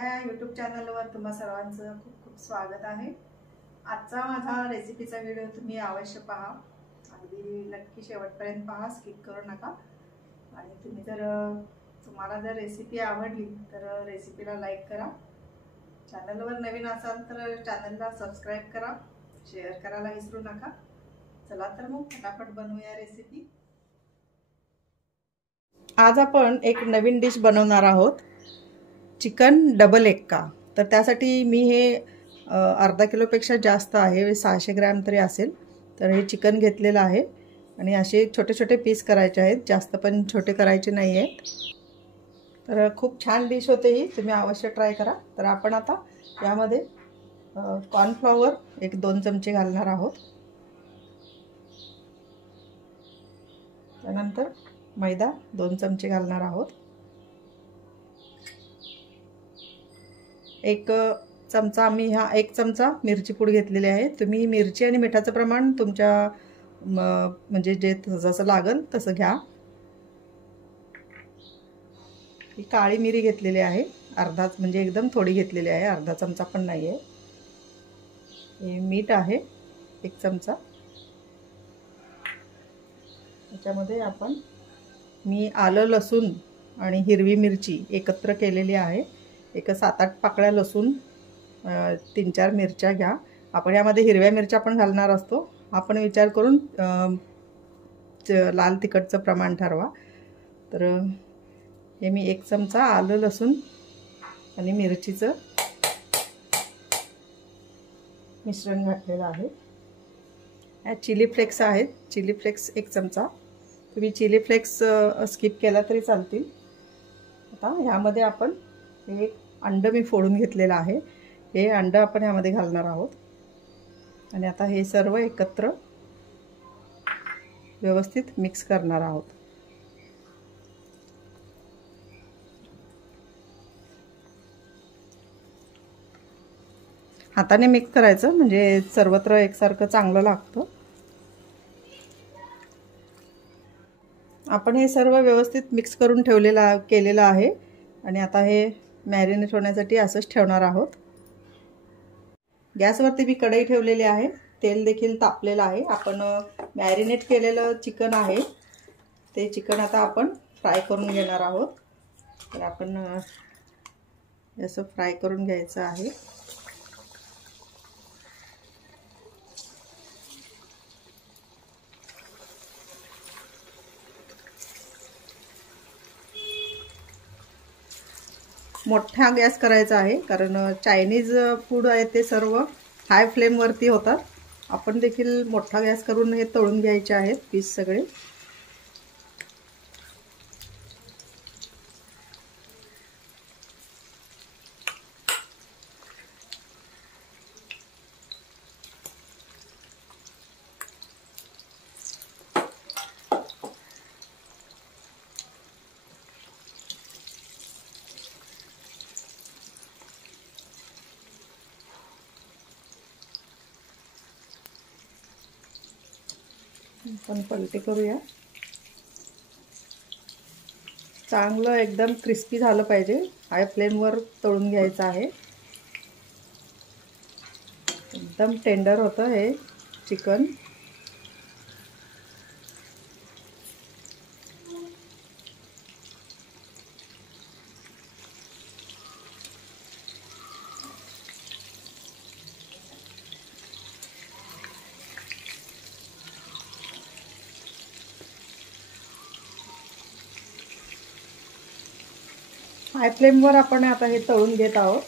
माझ्या यूट्यूब चॅनलवर तुम्हा सर्वांचं खूप खूप स्वागत आहे। आजचा माझा रेसिपीचा व्हिडिओ तुम्ही अवश्य पहा, अगदी नक्की शेवटपर्यंत पहा, स्किप करू नका। आणि तुम्हाला जर रेसिपी आवडली तर रेसिपीला लाईक करा, चॅनलवर नवीन असाल तर चॅनलला सबस्क्राइब करा, शेअर करायला विसरू नका। चला तर मग फटाफट बनवूया रेसिपी। आज आपण एक नवीन डिश बनवणार आहोत, चिकन डबल एक्का। तर त्यासाठी मी हे अर्धा किलोपेक्षा जास्त आहे, 600 ग्रॅम तरी असेल। तर हे चिकन घेतलेलं आहे आणि असे छोटे छोटे पीस करायचे आहेत, जास्त पण छोटे करायचे नाही आहेत। तर खूप छान डिश होते ही, तुम्ही अवश्य ट्राय करा। तर आपण आता यामध्ये कॉर्नफ्लॉवर एक 2 चमचे घालणार आहोत, त्यानंतर मैदा 2 चमचे घालणार आहोत, एक चमचा एक चमचा मिरची पूड घेतलेली आहे। तुम्ही मिरची आणि मिठाचं प्रमाण तुमच्या म्हणजे जे जसं लागेल तसं घ्या। ही काळी मिरी घेतलेली आहे, अर्धाच म्हणजे एकदम थोडी घेतलेली आहे, अर्धा चमचा पण नाही आहे। हे मीठ आहे 1 चमचा। त्याच्यामध्ये मी आलं लसूण आणि हिरवी मिरची एकत्र केलेली आहे, एक 7-8 पाकळ्या लसूण, 3-4 मिरच्या घ्या। आपण यामध्ये हिरव्या मिरच्या पण घालणार असतो, आपण विचार करून लाल तिखटचं प्रमाण ठरवा। तर हे मी 1 चमचा आलं लसूण आणि मिरचीचं मिश्रण घातलेलं आहे। या चिली फ्लेक्स आहेत, चिली फ्लेक्स 1 चमचा, तुम्ही चिली फ्लेक्स स्किप केला तरी चालतील। आता ह्यामध्ये आपण एक अंड मी फोडून घेतलेलं आहे, हे अंड आपण यामध्ये घालणार आहोत आणि आता हे सर्व एकत्र व्यवस्थित मिक्स करणार आहोत। हाताने मिक्स करायचं म्हणजे सर्वत्र एकसारखं चांगलं लागतं। आपण हे सर्व व्यवस्थित मिक्स करून केलेलं आहे आणि आता हे मॅरिनेट होण्यासाठी असंच ठेवणार आहोत। गॅसवरती मी कढई ठेवलेली आहे, तेल देखील तापलेलं आहे। आपण मॅरिनेट केलेलं चिकन आहे, ते चिकन आता आपण फ्राय करून घेणार आहोत। तर आपण असं फ्राय करून घ्यायचं आहे। मोठा गॅस करायचा आहे, कारण चायनीज फूड आहे ते सर्व हाय फ्लेमवरती होतात। आपण देखील मोठा गॅस करून हे तळून घ्यायचे आहेत पीस सगळे। आपण पलटी करूया, चांगलं एकदम क्रिस्पी झालं पाहिजे, हाय फ्लेमवर तळून घ्यायचं आहे। एकदम टेंडर होतं हे चिकन। हाय फ्लेमवर आपण आता हे तळून घेत आहोत।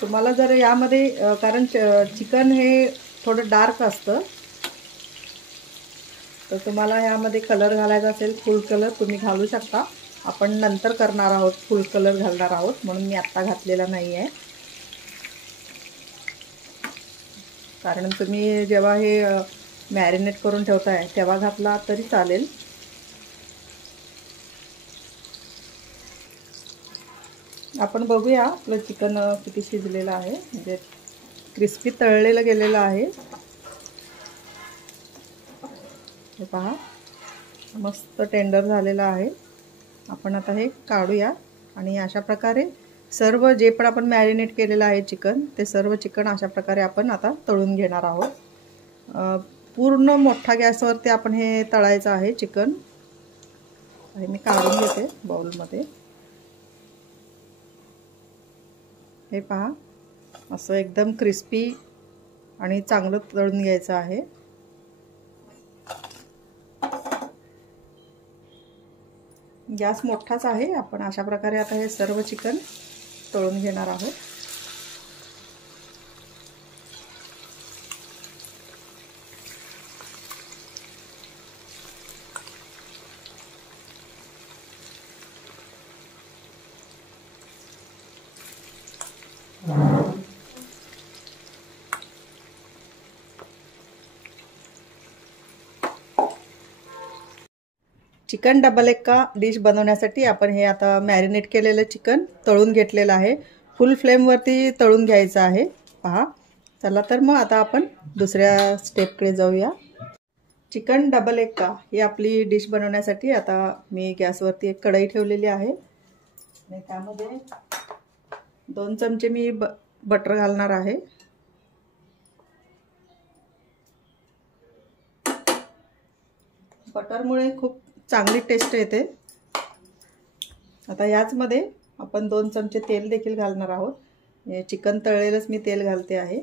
तुम्हाला जर यामध्ये कारण चिकन हे थोडं डार्क असतं, तर तुम्हाला यामध्ये कलर घालायचा असेल फुल कलर तुम्ही घालू शकता। आपण नंतर करणार आहोत, फुल कलर घालणार आहोत, म्हणून मी आत्ता घातलेला नाही आहे। कारण तुम्ही जेव्हा हे मॅरिनेट करून ठेवताय तेव्हा घातला तरी चालेल। आपण बघूया आपलं चिकन किती शिजलेलं आहे, म्हणजे क्रिस्पी तळलेलं गेलेलं आहे। हे पहा, मस्त टेंडर झालेलं आहे। आपण आता हे काढूया आणि अशा प्रकारे सर्व जे पण आपण मॅरिनेट केलेलं आहे चिकन, ते सर्व चिकन अशा प्रकारे आपण आता तळून घेणार आहोत। पूर्ण मोठा गॅसवरती आपण हे तळायचं आहे चिकन। हे मी काढून घेते बाउलमध्ये। हे पहा, असं एकदम क्रिस्पी आणि चांगलं तळून घ्यायचं आहे। गॅस मोठाच आहे। आपण अशा प्रकारे आता हे सर्व चिकन तळून घेणार आहोत। चिकन डबल एक्का डिश बनवण्यासाठी आपण हे आता मॅरिनेट केलेलं चिकन तळून घेतलेलं आहे। फुल फ्लेमवरती तळून घ्यायचं आहे। पहा, चला तर मग आता आपण दुसऱ्या स्टेपकडे जाऊया। चिकन डबल एक्का ही आपली डिश बनवण्यासाठी आता मी गॅसवरती एक कढई ठेवलेली आहे आणि त्यामध्ये 2 चमचे मी बटर घालणार आहे। बटरमुळे खूप चांगली टेस्ट येते। आता याचमध्ये आपण 2 चमचे तेल देखील घालणार आहोत। हे चिकन तळलेलंच मी तेल घालते आहे।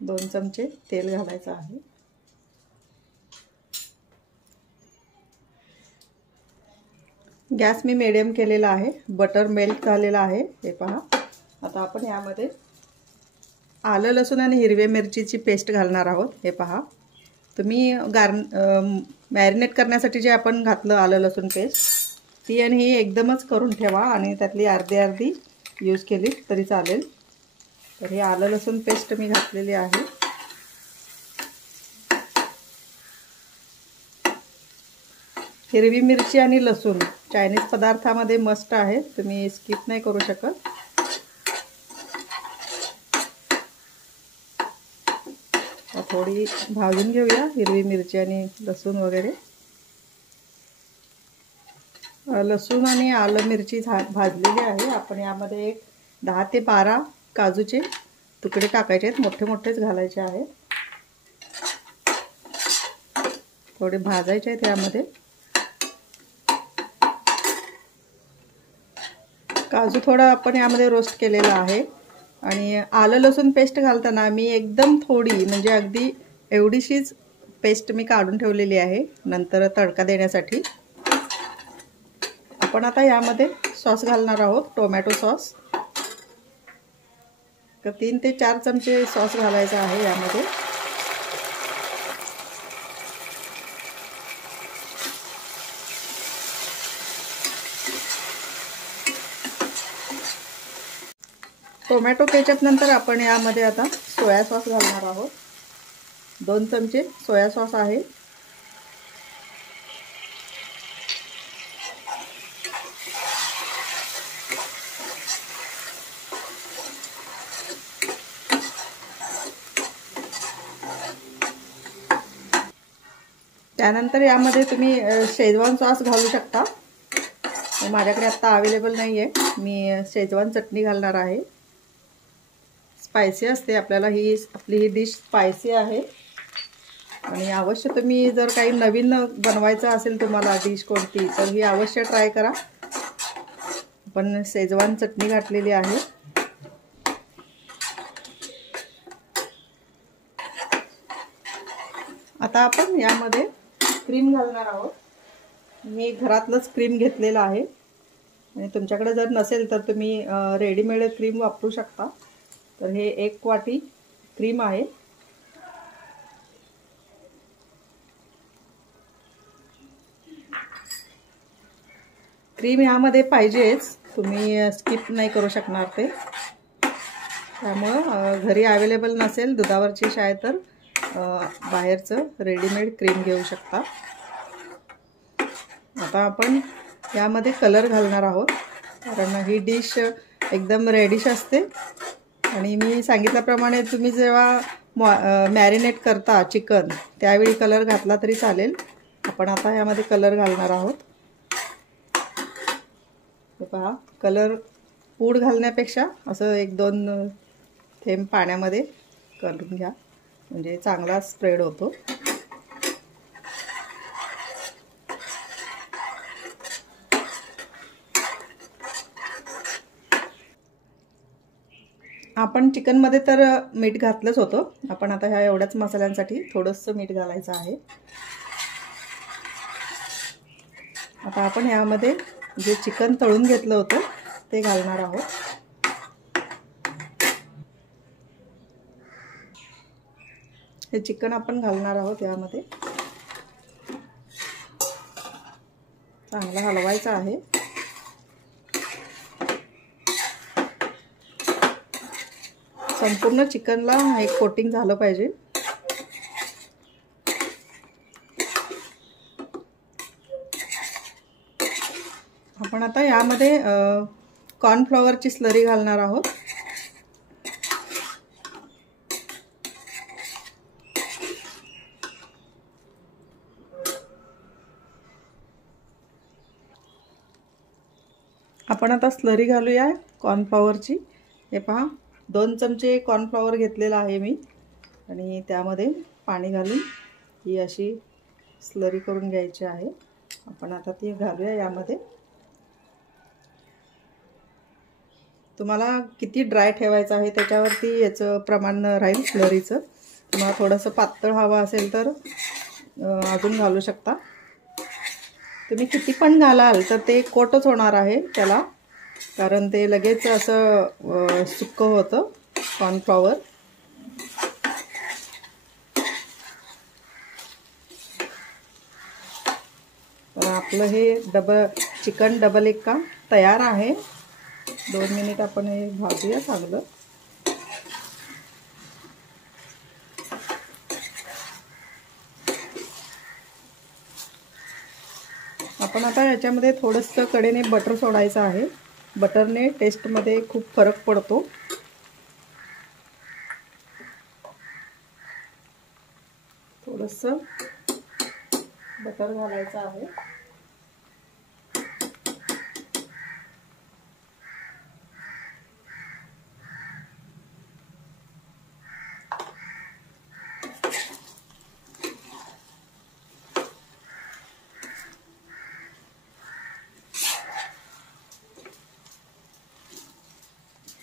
2 चमचे तेल घालायचं आहे। गॅस मी मीडियम केलेला आहे। बटर मेल्ट झालेला आहे, हे पहा। आता आपण यामध्ये आलं लसूण आणि हिरव्या मिरचीची पेस्ट घालणार आहोत। हे पहा, तुम्ही मॅरिनेट करण्यासाठी जे आपण घातलं आलं लसूण पेस्ट, ती आणि ही एकदमच करून ठेवा आणि त्यातली अर्धी यूज केली तरी चालेल। तर हे आलं लसूण पेस्ट मी घातलेली आहे। हिरवी मिरची आणि लसूण चायनीज पदार्थामध्ये मस्ट आहे, तुम्ही स्किप नाही करू शकत। थोडी भाजून घेऊया हिरवी मिरची आणि लसूण वगैरे। लसूण आणि आलं मिरची भाजलेली आहे। आपण यामध्ये एक 10 ते 12 काजूचे तुकडे टाकायचे आहेत, मोठे मोठेच घालायचे आहेत। थोडे भाजायचे आहेत यामध्ये। काजू थोडा आपण यामध्ये रोस्ट केलेला आहे आणि आलं लसूण पेस्ट घालताना मी एकदम थोडी, म्हणजे अगदी एवढीशीच पेस्ट मी काढून ठेवलेली आहे नंतर तडका देण्यासाठी। आपण आता यामध्ये सॉस घालणार आहोत, टोमॅटो सॉस। तर 3 ते 4 चमचे सॉस घालायचा आहे यामध्ये। टोमॅटो केचप नंतर आपण यामध्ये आता सोया सॉस घालणार आहोत। 2 चमचे सोया सॉस आहे। त्यानंतर यामध्ये तुम्ही शेजवान सॉस घालू शकता। माझ्याकडे आता अवेलेबल नाही आहे, मी शेजवान चटणी घालणार आहे। स्पायसी असते, आपल्याला आपली ही डिश स्पायसी आहे आणि अवश्य तुम्ही जर काही नवीन बनवायचं असेल तुम्हाला डिश कोणती, तर ही अवश्य ट्राय करा। आपण शेजवान चटणी घातलेली आहे। आता आपण यामध्ये क्रीम घालणार आहोत। मी घरातलंच क्रीम घेतलेलं आहे आणि तुमच्याकडे जर नसेल तर तुम्ही रेडीमेड क्रीम वापरू शकता। तर हे 1 वाटी क्रीम आहे। क्रीम यामध्ये पाहिजेच, तुम्ही स्किप नाही करू शकणार ते। त्यामुळे घरी अवेलेबल नसेल दुधावरची शाय तर बाहेरचं रेडीमेड क्रीम घेऊ शकता। आता आपण यामध्ये कलर घालणार आहोत, कारण ही डिश एकदम रेडिश असते आणि मी सांगितल्याप्रमाणे तुम्ही जेव्हा मॅरिनेट करता चिकन त्यावेळी कलर घातला तरी चालेल। आपण आता यामध्ये कलर घालणार आहोत। हे पहा, कलर पूड घालण्यापेक्षा असं 1-2 थेंब पाण्यामध्ये करून घ्या, म्हणजे चांगला स्प्रेड होतो. आपण चिकनमध्ये तर मीठ घातलंच होतं. आपण आता ह्या एवढ्याच मसाल्यांसाठी थोडंसं मीठ घालायचं आहे. आता आपण यामध्ये जे चिकन तळून घेतलं होतं ते घालणार आहोत. हे चिकन आपण घालणार आहोत यामध्ये. चांगलं हलवायचं आहे. संपूर्ण चिकनला एक कोटिंग झालं पाहिजे. आपण आता यामध्ये कॉर्नफ्लॉवरची स्लरी घालणार आहोत. आपण आता स्लरी घालूया कॉर्नफ्लॉवरची. हे पहा, 2 चमचे कॉर्नफ्लॉवर घेतलेला आहे मी आणि त्यामध्ये पाणी घालून ही अशी स्लरी करून घ्यायची आहे. आपण आता ती घालूया यामध्ये. तुम्हाला किती ड्राय ठेवायचं आहे त्याच्यावरती याचं प्रमाण राहील स्लरीचं. तुम्हाला थोडंसं पातळ हवं असेल तर अजून घालू शकता. तुम्ही किती पण घालाल तर ते कोटच होणार आहे त्याला, कारण ते लगेच असं सुक्क होतं कॉर्नफ्लॉवर. तर आपलं हे चिकन डबल एक्का तयार आहे. 2 मिनिट आपण हे भाजूया चांगलं. आपण आता याच्यामध्ये थोडंसं कडेने बटर सोडायचं आहे. बटरने टेस्टमध्ये खूप फरक पडतो. थोडंसं बटर घालायचं आहे.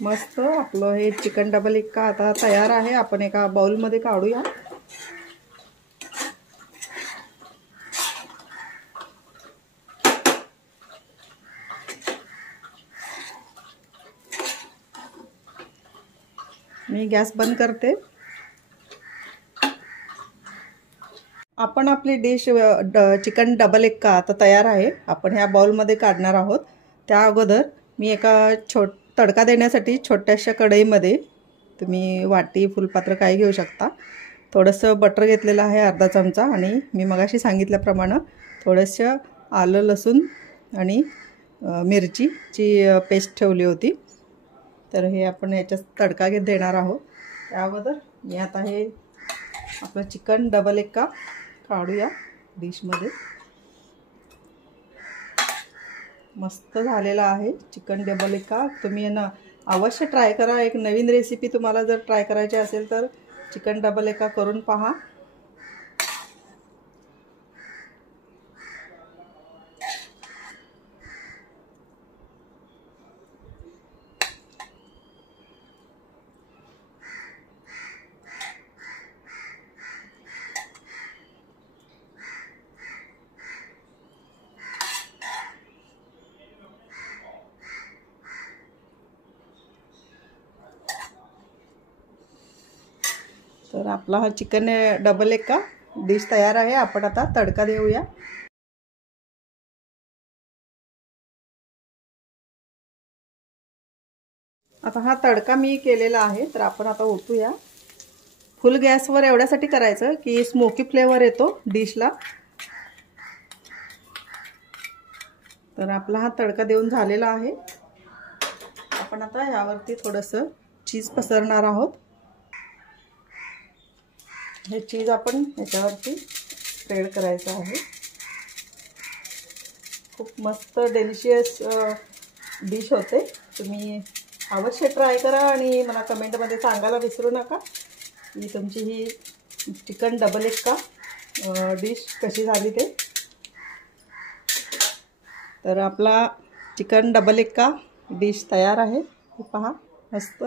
मस्त आपलं हे चिकन डबल एक्का आता तयार आहे. आपण एका बाउलमध्ये काढूया. मी गॅस बंद करते. आपण आपली डिश चिकन डबल एक्का आता तयार आहे. आपण ह्या बाउलमध्ये काढणार आहोत. त्या अगोदर मी एका तडका देण्यासाठी छोट्याशा कढईमध्ये, तुम्ही वाटी फुलपात्र काही घेऊ शकता, थोडंसं बटर घेतलेलं आहे, अर्धा चमचा, आणि मी मगाशी सांगितल्याप्रमाणे थोडंसं आलं लसूण आणि मिरचीची पेस्ट ठेवली होती. तर हे आपण याच्यात तडका देणार आहोत. त्या अगोदर मी आता हे आपलं चिकन डबल एक्का काढूया डिशमध्ये. मस्त झालेला आहे चिकन डबल एक्का. तुम्ही ना अवश्य ट्राय करा. एक नवीन रेसिपी तुम्हाला जर ट्राय करायची असेल तर चिकन डबल एक्का करून पहा. तर आपला हा चिकन डबल एक्का डिश तयार आहे. आपण आता तडका देऊया. आता हा तडका मी केलेला आहे. तर आपण आता ओतूया. फुल गॅसवर एवढ्यासाठी करायचं की स्मोकी फ्लेवर येतो डिशला. तर आपला हा तडका देऊन झालेला आहे. आपण आता यावरती थोडंसं चीज पसरणार आहोत. हे चीज आपण याच्यावरती स्प्रेड करायचं आहे. खूप मस्त डिलिशियस डिश होते. तुम्ही अवश्य ट्राय करा आणि मला कमेंटमध्ये सांगायला विसरू नका की तुमची ही चिकन डबल एक्का डिश कशी झाली ते. तर आपला चिकन डबल एक्का डिश तयार आहे. पहा मस्त.